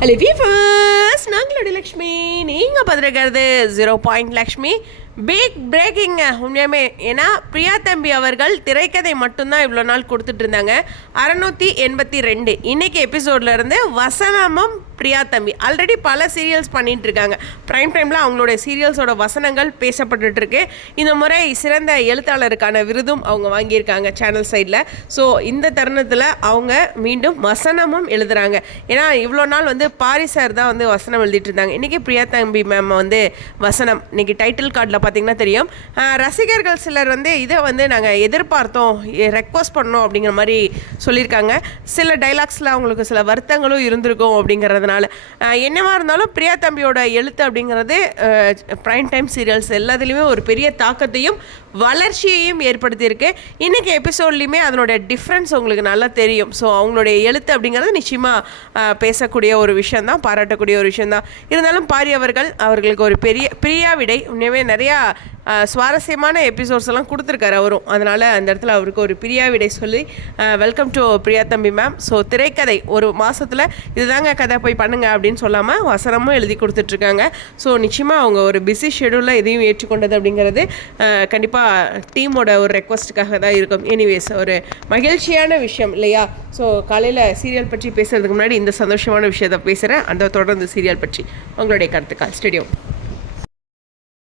Hello வீஃபர்ஸ் நாங்களோட Lakshmi. நீங்கள் பார்த்துருக்கிறது zero point Lakshmi. Big breaking உண்மையுமே ஏன்னா பிரியா தம்பி அவர்கள் திரைக்கதை மட்டும்தான் இவ்வளோ நாள் கொடுத்துட்டு இருந்தாங்க அறநூற்றி எண்பத்தி ரெண்டு. இன்னைக்கு எபிசோட்ல இருந்து வசனமும் பிரியா தம்பி. ஆல்ரெடி பல சீரியல்ஸ் பண்ணிட்டு இருக்காங்க ப்ரைம் டைமில் அவங்களுடைய சீரியல்ஸோட வசனங்கள் பேசப்பட்டுட்டு இருக்கு இந்த முறை சிறந்த எழுத்தாளருக்கான விருதும் அவங்க வாங்கியிருக்காங்க சேனல் சைடில் ஸோ இந்த தருணத்தில் அவங்க மீண்டும் வசனமும் எழுதுறாங்க. ஏன்னா இவ்வளோ நாள் வந்து பாரி சார் தான் வந்து வசனம் எழுதிட்டு இருந்தாங்க இன்றைக்கி பிரியா தம்பி மேம் வந்து வசனம். இன்னைக்கு டைட்டில் கார்டில் பார்த்தீங்கன்னா தெரியும். ரசிகர்கள் சிலர் வந்து இதை வந்து நாங்கள் எதிர்பார்த்தோம் ரெக்வஸ்ட் பண்ணோம் அப்படிங்கிற மாதிரி சொல்லியிருக்காங்க. சில டைலாக்ஸில் அவங்களுக்கு சில வருத்தங்களும் இருந்திருக்கும் அப்படிங்கிறதுனால. என்னவாக என்னவா இருந்தாலும் பிரியா தம்பியோட எழுத்து அப்படிங்கிறது ப்ரைம் டைம் சீரியல்ஸ் எல்லாத்துலேயுமே ஒரு பெரிய தாக்கத்தையும் வளர்ச்சியையும் ஏற்படுத்தியிருக்கு. இன்றைக்கி எபிசோட்லேயுமே அதனுடைய டிஃப்ரென்ஸ் உங்களுக்கு நல்லா தெரியும். ஸோ அவங்களுடைய எழுத்து அப்படிங்கிறது நிச்சயமாக பேசக்கூடிய ஒரு விஷயந்தான் பாராட்டக்கூடிய ஒரு விஷயந்தான் இருந்தாலும் பாரி அவர்கள் அவர்களுக்கு ஒரு பெரிய பிரியா விடை. உண்மையுமே நிறையா நிறையா சுவாரஸ்யமான எபிசோட்ஸ் எல்லாம் கொடுத்துருக்காரு அவரும். அதனால் அந்த இடத்துல அவருக்கு ஒரு பிரியா விடை சொல்லி வெல்கம் டு பிரியா தம்பி மேம் ஸோ திரைக்கதை ஒரு மாதத்தில் இதுதாங்க கதை போய் பண்ணுங்க அப்படின்னு சொல்லாமல் வசனமும் எழுதி கொடுத்துட்ருக்காங்க. ஸோ நிச்சயமாக அவங்க ஒரு பிஸி ஷெடியூலில் எதையும் ஏற்றுக்கொண்டது அப்படிங்கிறது கண்டிப்பாக டீமோட ஒரு ரெக்வஸ்ட்டுக்காக தான் இருக்கும். எனிவேஸ் ஒரு மகிழ்ச்சியான விஷயம் இல்லையா? ஸோ காலையில் சீரியல் பற்றி பேசுகிறதுக்கு முன்னாடி இந்த சந்தோஷமான விஷயத்தை பேசுகிறேன் அந்த தொடர்ந்து சீரியல் பற்றி உங்களுடைய கருத்துக்கள். ஸ்டுடியோ